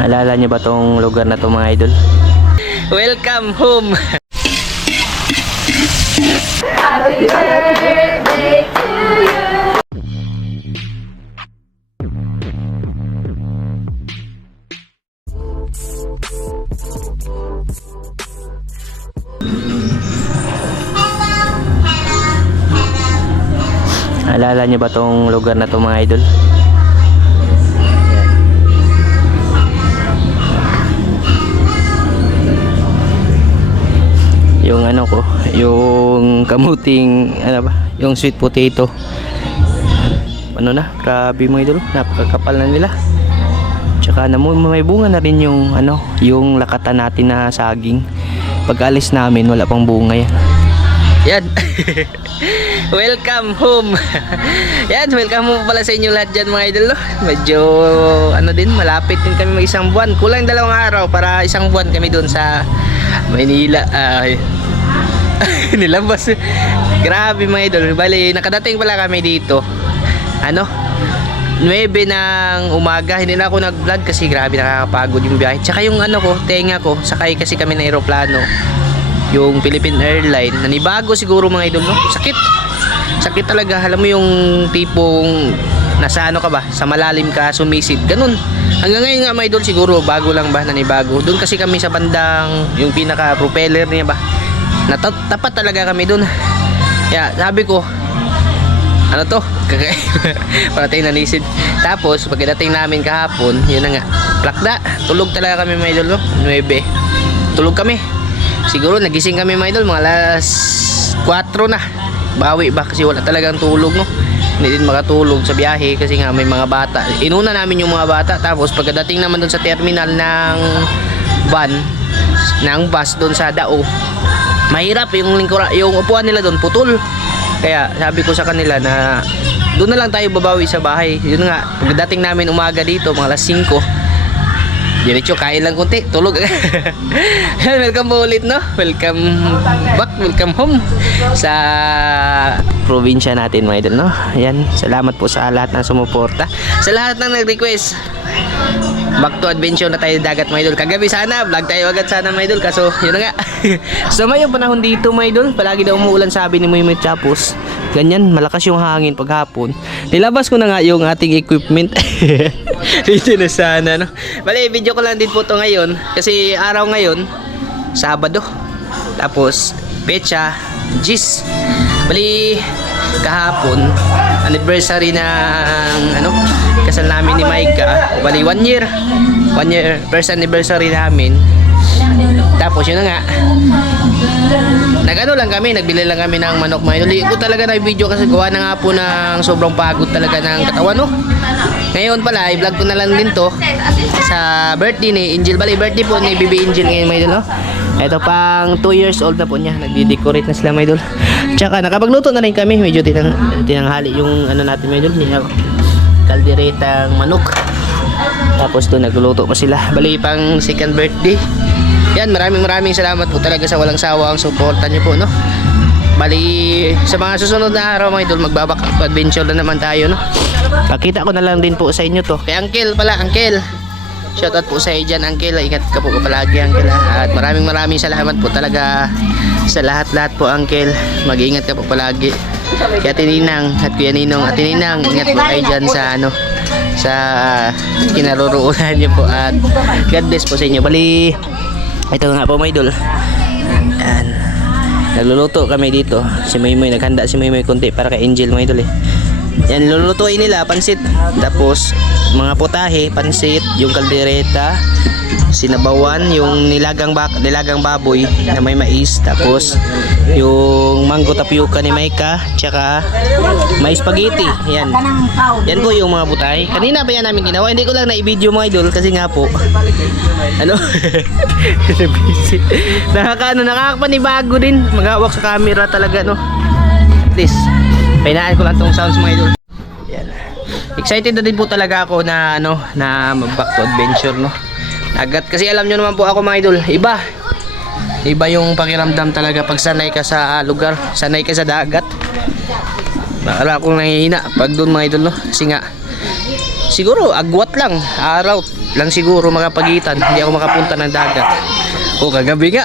Alala niyo ba tong lugar na to mga idol? Welcome home! Happy birthday to you. Alala niyo ba tong lugar na to mga idol? Yung ano ko, yung kamuting ano ba, yung sweet potato. Ano na, grabe mga idol, napakakapal na nila. Tsaka may bunga na rin yung ano, yung lakatan natin na saging. Pag alis namin, wala pang bunga yan. Yan. Welcome home. Yan, welcome home pala sa inyo lahat dyan mga idol, no? Medyo ano din, malapit din kami mag isang buwan. Kulang 2 araw para isang buwan kami doon sa Maynila. Nilabas. Grabe mga idol. Bali, nakadating pala kami dito. Ano? 9 ng umaga. Hindi na ako nag-vlog kasi grabe nakakapagod yung biyahe. Tsaka yung ano ko, tenga ko, sakay kasi kami ng eroplano. Yung Philippine Airlines. Nanibago siguro mga idol, no? Sakit. Sakit talaga. Alam mo yung tipong nasa ano ka ba? Sa malalim ka, sumisid. Ganun. Hanggang ngayon nga mga idol, siguro bago lang ba, nanibago. Doon kasi kami sa bandang, yung pinaka propeller niya ba, tapat talaga kami doon. Kaya sabi ko, ano to? Parating nanisid. Tapos pagdating namin kahapon, yun na nga, plakda. Tulog talaga kami mga idol, no? 9. Tulog kami. Siguro nagising kami mga idol, mga alas 4 na. Bawi ba kasi wala talagang tulog, no? Hindi din makatulog sa biyahe kasi nga may mga bata. Inuna namin yung mga bata. Tapos pagdating naman doon sa terminal ng van, ng bus doon sa Dao, mahirap yung upuan nila doon, putol. Kaya sabi ko sa kanila na doon na lang tayo babawi sa bahay. Yun nga, pagdating namin umaga dito, mga alas 5, diretso kain lang kunti, tulog. Welcome po ulit, no? Welcome back, welcome home sa probinsya natin mga idol, no? Ayan, salamat po sa lahat ng sumuporta, sa lahat ng nag-request. Back to adventure na tayo dagat mga idol. Kagabi sana, vlog tayo agad sana mga idol. Kaso, yun na nga. So may yung panahon dito mga idol, palagi daw umuulan sabi ni Muy Tapos, ganyan, malakas yung hangin paghapon. Nilabas ko na nga yung ating equipment. Dito na sana, no? Bali, video ko lang din po to ngayon. Kasi araw ngayon, Sabado. Tapos, pecha, Gis. Bali, kahapon, anniversary ng ano, kasal namin ni Maika. Bali 1 year first anniversary namin. Tapos yun na nga, nagano lang kami, nagbili lang kami ng manok mga idol. Hindi ko talaga na video kasi gawa na nga po ng sobrang pagod talaga ng katawan, no? Ngayon pala, i-vlog ko na lang din to sa birthday ni Angel. Bali, birthday po ni Bibi Angel ngayon mga idol, no? Ito pang 2 years old na po niya. Nagdi-decorate na sila mga idol. Tsaka nakapagluto na rin kami. Medyo tinanghali yung ano natin mga idol. Kalderetang manok. Tapos doon nagluluto pa sila. Bali pang second birthday. Yan, maraming salamat po talaga sa walang sawa ang suporta niyo po, no? Bali sa mga susunod na araw mga idol, magbabak adventure na naman tayo, no? Pakita ko na lang din po sa inyo to. Kay Uncle pala, Uncle. Shoutout po sa iyo dyan, Uncle. Ingat ka po palagi, Uncle, ha? At maraming salamat po talaga sa lahat po, Uncle. Mag-iingat ka po palagi. Kaya Tininang at Kuya Ninong at Tininang, ingat po kayo dyan sa ano, sa kinaroroonan niyo po. At God bless po sa inyo. Bali, ito nga po mga idol. Yan. Nagluluto kami dito. Si Maymoy, naghanda si Maymoy konti para kay Angel mga idol, eh. Yan, lulutuin nila, pansit. Tapos, mga putahe, pansit, yung kaldereta, sinabawan, yung nilagang baboy na may mais. Tapos, yung mango tapioca ni Maika, tsaka may spaghetti. Yan. Yan po yung mga putahe. Kanina pa yan namin ginawa. Hindi ko lang na-i-video mga idol kasi nga po, ano, busy. Nakakapanibago din. Maghawak sa camera talaga, no? At least, pahinaan ko lang tong sounds mga idol. Yan. Excited na din po talaga ako na ano, na mag-back to adventure, no? Agad kasi alam nyo naman po ako mga idol, iba yung pakiramdam talaga pag sanay ka sa lugar, sanay ka sa dagat. Bakala akong nangihina pag doon mga idol, no? Kasi nga siguro agwat lang, araw lang siguro makapagitan. Hindi ako makapunta ng dagat. O kagabi nga.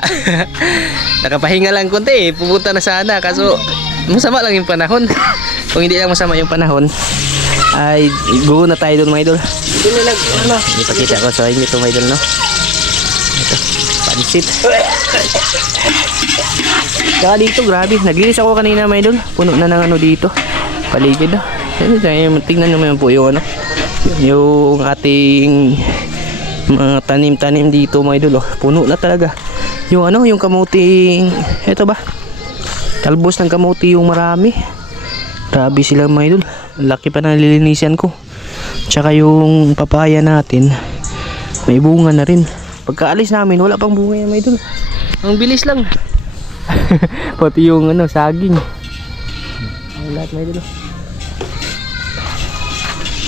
Nakapahinga lang konti eh. Pupunta na sana. Kaso masama lang yung panahon. Kung hindi lang masama yung panahon, ay go na tayo doon mga idol. Ipakita ko sa inyo ito mga idol, no? Ito, pansit. Saka dito, grabe. Naglinis ako kanina mga idol. Puno na ng ano dito. Paligid na. Tingnan nyo naman po yung ano. Yung ating mga tanim-tanim dito mga idol. Oh. Puno na talaga. Yung ano, yung kamuting, ito ba? Talbos ng kamuti yung marami. Grabe sila mga idol. Laki pa na nililinisan ko. Tsaka yung papaya natin, may bunga na rin. Pagkaalis namin, wala pang bunga yan mga idol. Ang bilis lang. Pati yung ano, saging. Lahat mga idol.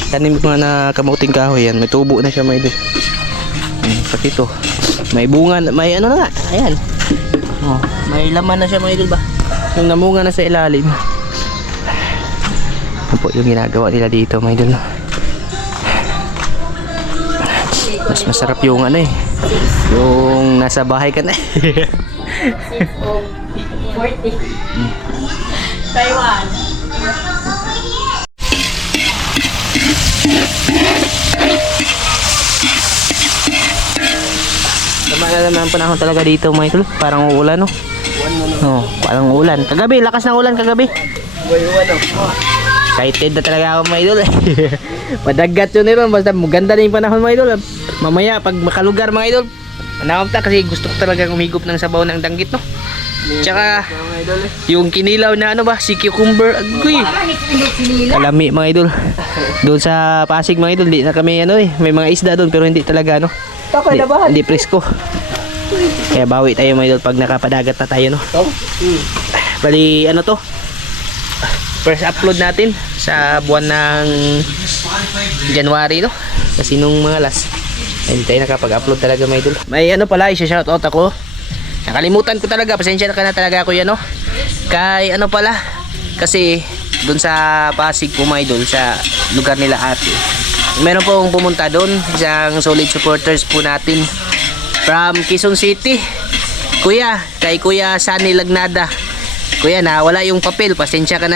Tanim ko nga na kamuting kahoy yan. May tubo na siya mga idol. Pati ito. May bunga, may ano na nga. Ayan. Oh, may laman na siya mga idol ba? Yung namunga na sa ilalim. Ano po yung ginagawa nila dito mga idol. Mas masarap yung ano eh. Yung nasa bahay ka na eh. 40. Taiwan. Tama na naman ang panahon talaga dito mga idol. Parang uulan no? Oh, parang ulan. Kagabi, lakas ng ulan kagabi. Excited na talaga ako mga idol. Madagat yun nila. Basta maganda na yung panahon mga idol. Mamaya pag makalugar mga idol, manawag kasi gusto ko talaga umigop ng sabaw ng danggit no. Tsaka yung kinilaw na ano ba, si cucumber. Agoy. Kalami mga idol. Doon sa Pasig mga idol, di na kami ano eh. May mga isda doon pero hindi talaga ano. Hindi presko. Kaya bawi tayo mga idol pag nakapadagat na tayo no. Bali ano to? First upload natin sa buwan ng January no. Kasi nung mga last hindi tayo nakapag-upload talaga mga idol. May ano pala, i-shoutout ako. Nakalimutan ko talaga, pasensya na ka na talaga ako yan no. Kay ano pala, kasi doon sa Pasig po mga idol, sa lugar nila ate, meron pong pumunta doon, isang solid supporters po natin from Quezon City. Kuya, kay Kuya Sunny Lagnada. Kuya, nawala yung papel, pasensya ka na.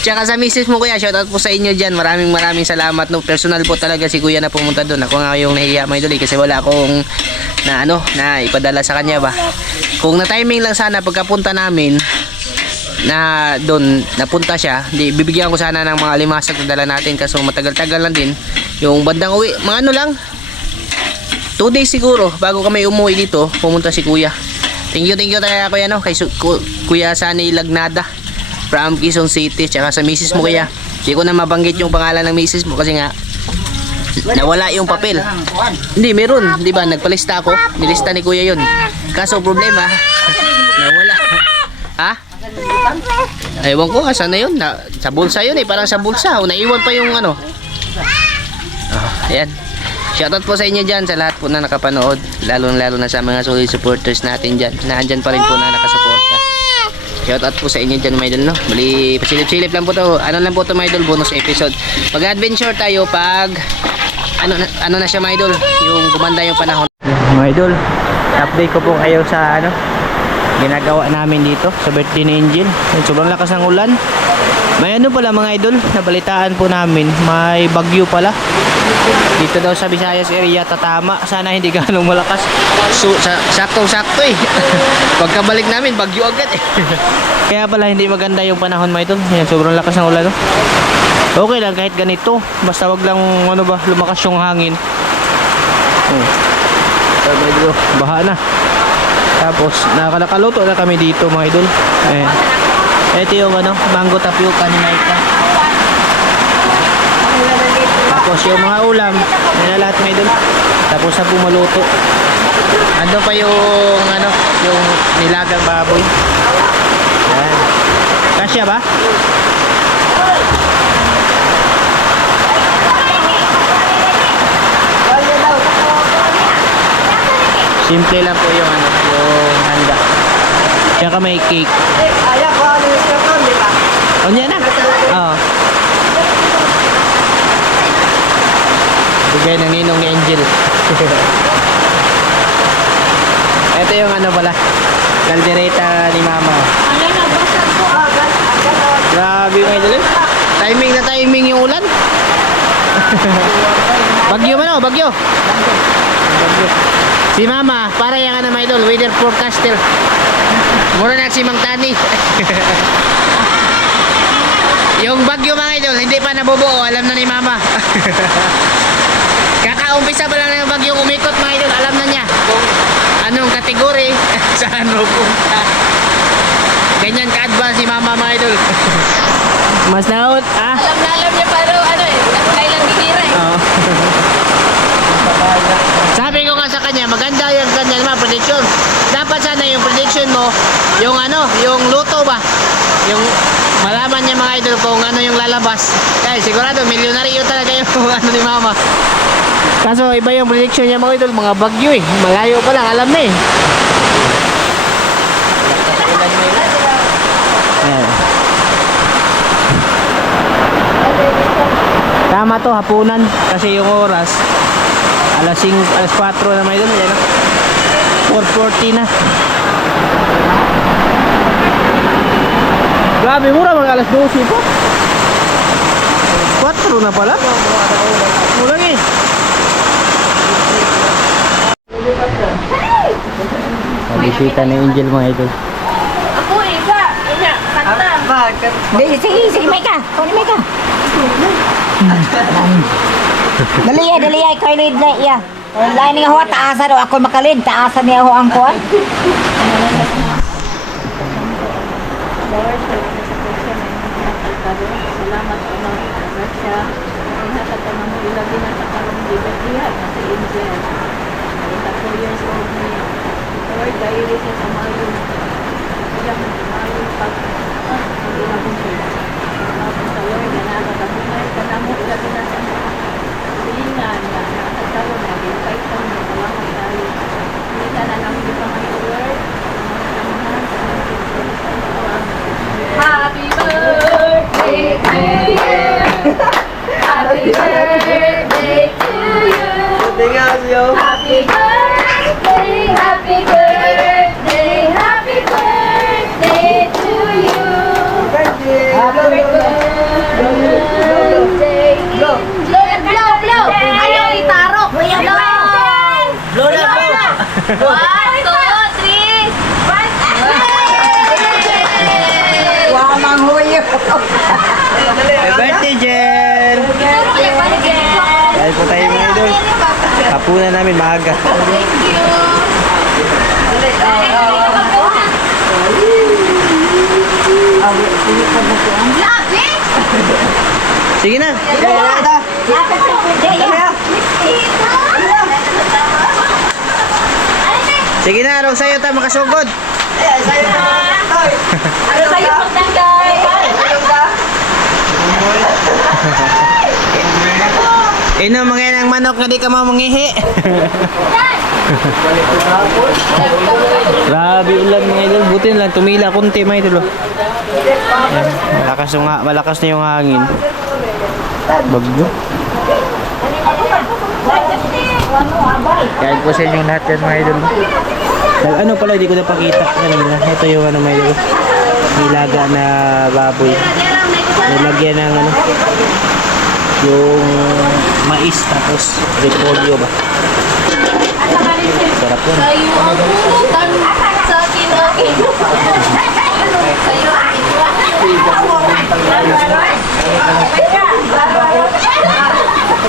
Tsaka sa misis mo kuya, shoutout po sa inyo dyan. Maraming salamat no. Personal po talaga si kuya na pumunta doon. Ako nga yung nahiya mga idol kasi wala akong na ano, na ipadala sa kanya ba. Kung na timing lang sana pagkapunta namin na doon, napunta siya, di bibigyan ko sana ng mga limasag na dala natin kaso matagal-tagal lang din. Yung bandang uwi, mga ano lang, 2 days siguro bago kami umuwi dito, pumunta si kuya. Thank you talaga kuya no, kay Kuya Sunny Lagnada from Quezon City. Tsaka sa misis mo kuya, hindi ko na mabanggit yung pangalan ng misis mo kasi nga nawala yung papel. Hindi, meron, di ba? Nagpalista ako, nilista ni kuya yun. Kaso problema, nawala. Ha? Ewan ko, asan na yun? Sa bulsa yun eh, parang sa bulsa. O, naiwan pa yung ano. Ayan. Shoutout po sa inyo dyan, sa lahat po na nakapanood, lalo na sa mga solid supporters natin dyan, na andyan pa rin po na nakasuporta. Shoutout po sa inyo dyan mga idol no. Bali, pasilip-silip lang po to. Ano lang po to mga idol, bonus episode. Pag-adventure tayo pag ano na siya mga idol, yung gumanda yung panahon. Mga idol, update ko po kayo sa ano ginagawa namin dito sa birthday ni Angel. Sobrang lakas ng ulan. May ano pala mga idol, nabalitaan po namin, may bagyo pala dito daw sa Visayas area, tatama. Sana hindi ganong malakas. So, sakto-sakto eh. Pagkabalik namin, bagyo agad eh. Kaya pala hindi maganda yung panahon mga idol. Ayan, sobrang lakas ng ulan no? Okay lang kahit ganito, basta wag lang ano ba, lumakas yung hangin. Baha na. Tapos nakakaluto na kami dito mga idol. Ayan. Ito yung ano, mango tapioca ni Maika. Tapos yung mga ulam, yan na lahat mga idol. Tapos na pumaluto. Ando pa yung ano, yung nilagang baboy. Ayan. Kasya ba? Simple lang po yung ano, yung handa. Tsaka may cake. O niya na. Oo. Bigay ng ninong ni Angel. Ito yung ano pala, kaldereta ni Mama. Ano na, basag ko agad. Grabe mga idol. Timing na timing yung ulan. Bagyo man o, bagyo. Bagyo. Si Mama, para yung ano mga idol, weather forecaster. Mura na si Mang Tani. Yung bagyo mga idol, hindi pa nabubuo, alam na ni Mama. Kakaumpisa pa lang ng bagyong umikot mga idol, alam na niya kung anong kategory, saan pupunta. Ganyan ka-advance si Mama mga idol. Mas naot, ah? Alam niya pero ano eh, kailan bibira eh. Oo. Sabi ko nga sa kanya, maganda yung kanya mga prediction. Dapat sana yung prediction mo, yung ano, yung luto ba? Yung malaman niya mga idol kung ano yung lalabas. Kaya sigurado, milyonaryo talaga yung ano ni Mama. Kaso iba yung prediction niya mga idol, mga bagyo eh. Malayo pa lang, alam na eh. Ayan. Tama to, hapunan. Kasi yung oras, alas 4 na may doon. Ayan, 4:40 na. Grabe, mura mga alas 12 po. 4 na pala. Mulang eh. Bisita ni Angel mga idol. Ako isa, ina, kanta. Sige, may ka. Kung may ka. Dali ya, ikaw ilid na iya. Lain nga ho, taasa daw ako makalid. Taasa niya ho ang kuwan. Salamat sa mga grasya. Ingatan ka naman ilagay na sa karong libertihan na si Angel. 3 years old niya. Lord, dahil siya sa mayon. Siyang mayon pag hindi na kong siya. Salamat sa Lord, na nakakapunay ka na mo ilagay na sa mga hilingan na nakakaroon na ginpay ka mo. Salamat tayo. Hindi ka na lang ipang ay Lord. Salamat sa mga Happy birthday to you. Happy birthday to you. Happy birthday, happy birthday, happy birthday to you. Happy birthday. Blow, blow, blow. Ayaw itarok. Blow. Blow na, blow. 1, 2, 3. Wamang huyo. Happy birthday, Jen! Dahil po tayo mga idol. Hapunan namin maaga. Thank you. Labi! Sige na. Lapit sa birthday ya. Sige na, araw sa'yo tayo makasugod. Ano kayo magtangay? Ino mga yan ang manok na di ka mamangihi. Grabe ulan mga idol. Buti na lang tumila kunti mga idol. Ayan, malakas na yung hangin. Bagyo. Kain po sa inyong lahat yan mga idol. Ano pala hindi ko napakita kanina. Ito yung ano mga idol. Nilaga na baboy. Nilagyan ng ano, yung mais tapos repolyo ba. Sarap yun. Kayo ang pulutan sa akin. Kayo ang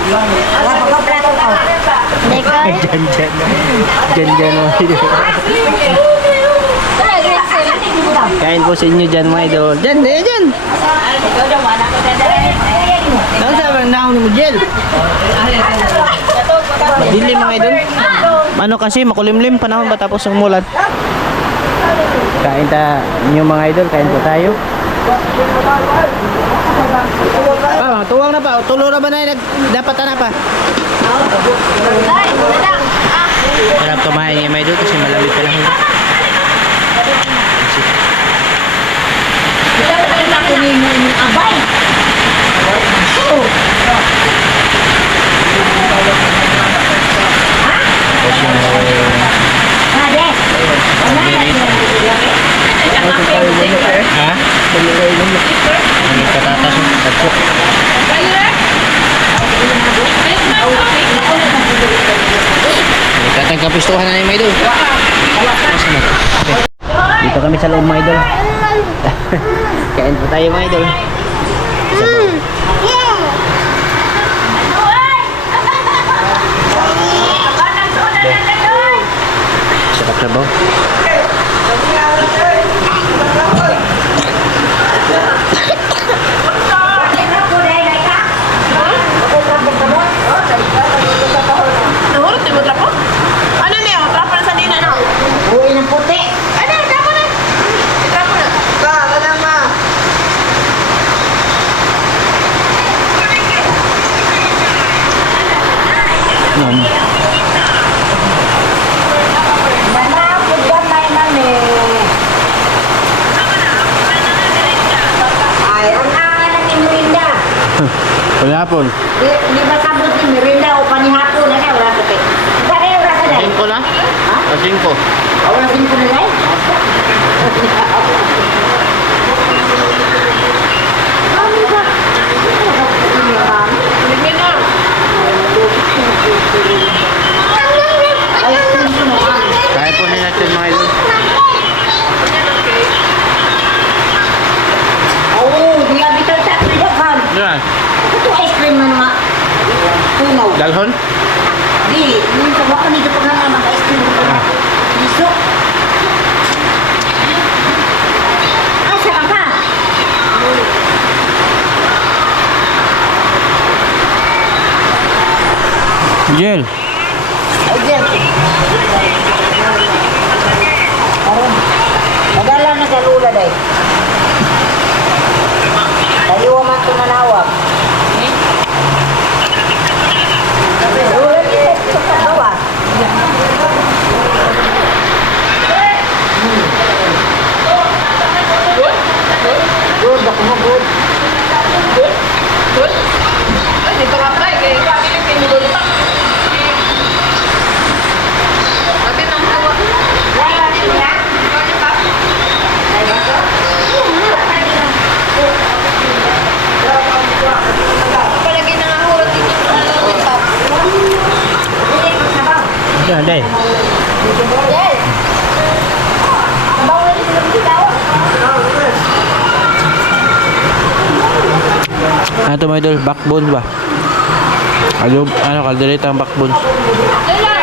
Wala pa ko plato ko. Dyan mga idol. Kain po sa inyo dyan mga idol. Dyan. Saan sa bang naon mo Jel? Madilim mga idol. Ano kasi makulimlim panahon ba tapos ng umulan. Kain ta inyo mga idol, kain po tayo. Tuwang na pa, tulo na ba na dapat na pa? Harap kumain nga mga idol kasi malamig pa lang. Abay. Nagkapistuhan na ni mga idol. Dito kami sa loob mga idol. Kain po tayo mga idol. Sarap na ba? Nahurot din mo trapo? Ano niya? Trapo na sa dina na. Uwi ng puti. Ano? Trapo na. Trapo na. Manapod ka tayo mami. Ay, ang aanan ni Mirinda. Wala po. Di ba sabot ni Mirinda o panihapon na kaya wala puti. Kaya wala ka dahil. Asing ko na? Asing ko. Wala din ko na dahil. Mami ba? Hindi na. Kaya po na natin mga idol. Oo, di ka bitaw sa pidakan. Yan. Ito ice cream man nga. Tunaw. Dalhon? Di, yung sa wako nito pag nga mga ice cream ko na. Iso. Asa ka ka? Jel. Ay, Jen. Aron. Madala na sa lula day. Taliwa man ito nanawag. Lula dito sa kagawa. Good, ako mo good. Good? Ay, di pa ka-try. Kaya kami yung pinulog pa. Sabi ng hawa. Wala din nga. Palagi nangahurot dito sa lollipop. Yan, day. Yes. Bawal din yung bitaw. Ano ito mga idol? Backbone ba? Ano, kaldereta ang backbone. Lala!